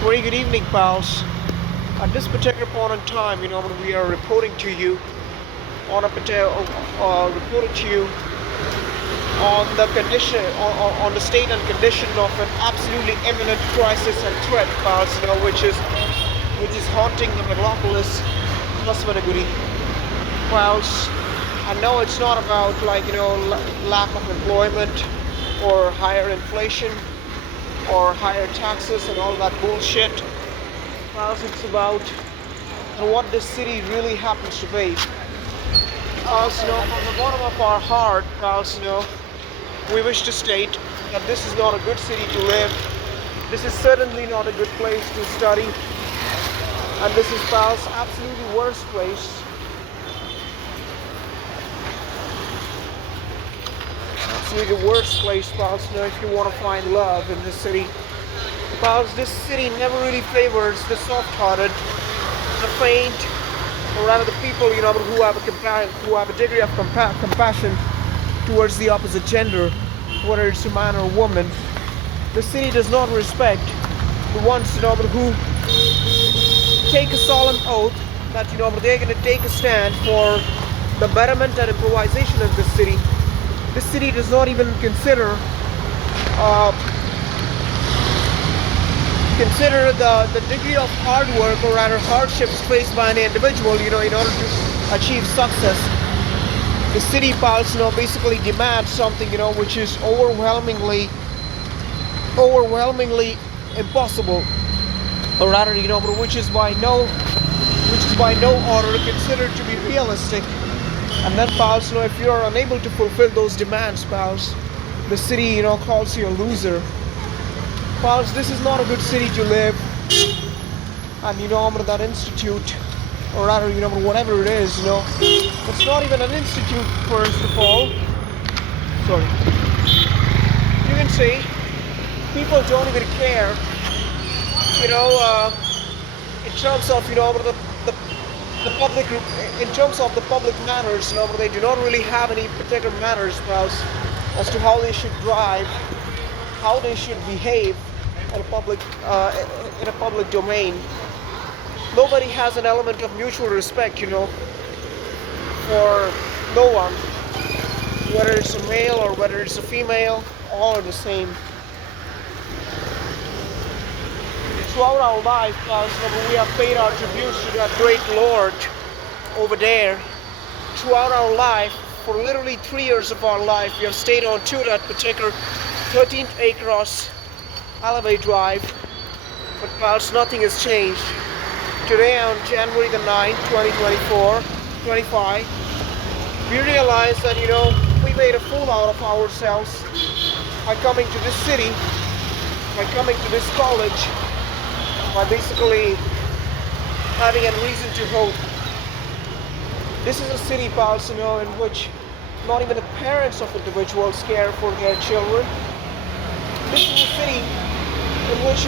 Very good evening, pals. At this particular point in time, when we are reporting to you on a particular, reporting to you on the condition, on the state and condition of an absolutely imminent crisis and threat, pals, which is haunting the megalopolis, Masvanaguri. Pals, I know it's not about lack of employment or higher inflation or higher taxes and all that bullshit. Pals, it's about what this city really happens to be. Pals, from the bottom of our heart, pals, we wish to state that this is not a good city to live. This is certainly not a good place to study. And this is, pals, absolutely worst place. Absolutely the worst place, pals, if you want to find love in this city. Pals, this city never really favors the soft-hearted, the faint, or rather the people, who have a degree of compassion towards the opposite gender, whether it's a man or a woman. The city does not respect the ones, who take a solemn oath that, they're going to take a stand for the betterment and improvisation of this city. This city does not even consider the degree of hard work or rather hardships faced by an individual, in order to achieve success. The city, pals, basically demands something, which is overwhelmingly impossible, or rather, which is by no order considered to be realistic. And then, pals, if you are unable to fulfill those demands, pals, the city, calls you a loser. Pals, this is not a good city to live. And that institute, or rather, whatever it is, it's not even an institute, first of all. Sorry. You can see, people don't even care, in terms of, the public, in terms of the public manners, they do not really have any particular manners, pals, as to how they should drive, how they should behave in a public domain. Nobody has an element of mutual respect, for no one, whether it's a male or whether it's a female, all are the same. Throughout our life, we have paid our tributes to that great Lord over there. Throughout our life, for literally 3 years of our life, we have stayed on to that particular 13th across Alleyway Drive, but pals, nothing has changed. Today, on January the 9th, 25, we realized that, we made a fool out of ourselves by coming to this city, by coming to this college, by basically having a reason to hope. This is a city, pals, in which not even the parents of individuals care for their children. This is a city in which,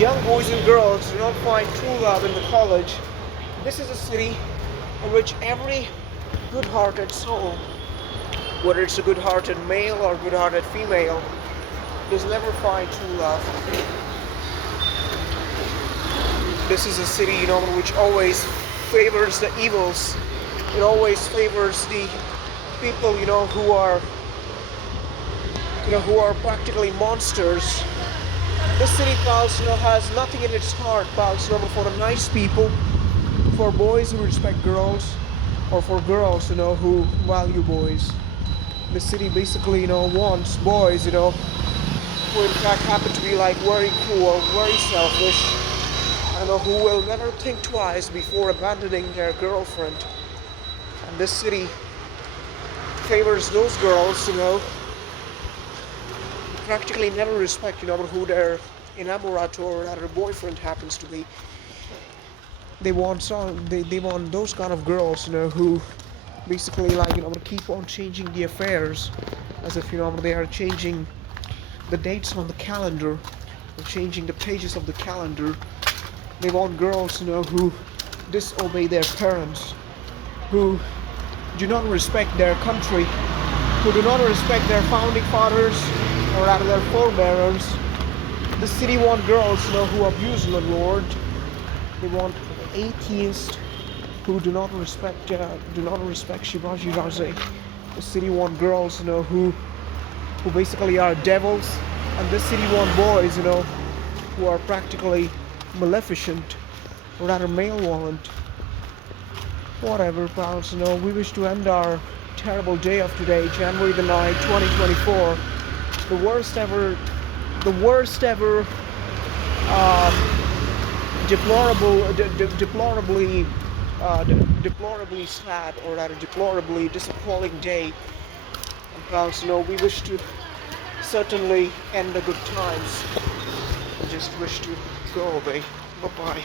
young boys and girls do not find true love in the college. This is a city in which every good-hearted soul, whether it's a good-hearted male or good-hearted female, does never find true love. This is a city, which always favors the evils. It always favors the people, who are practically monsters. This city, pals, has nothing in its heart, pals, for the nice people, for boys who respect girls, or for girls, who value boys. The city basically, wants boys, who in fact happen to be very cruel, very selfish, who will never think twice before abandoning their girlfriend. And this city favors those girls, who practically never respect, who their enamorato or their boyfriend happens to be. They want those kind of girls, who basically keep on changing the affairs, as if they are changing the dates on the calendar, or changing the pages of the calendar. They want girls, who disobey their parents, who do not respect their country, who do not respect their founding fathers, or rather their forebearers. The city want girls, who abuse the Lord. They want atheists who do not respect Shivaji Raje. The city want girls, who basically are devils, and this city want boys, who are practically maleficent, or rather malevolent. Whatever, pals. We wish to end our terrible day of today, January the 9th, 2024. The worst ever, deplorably sad, or rather deplorably disappointing day. And pals, we wish to certainly end the good times. We just wish to go away. Bye bye.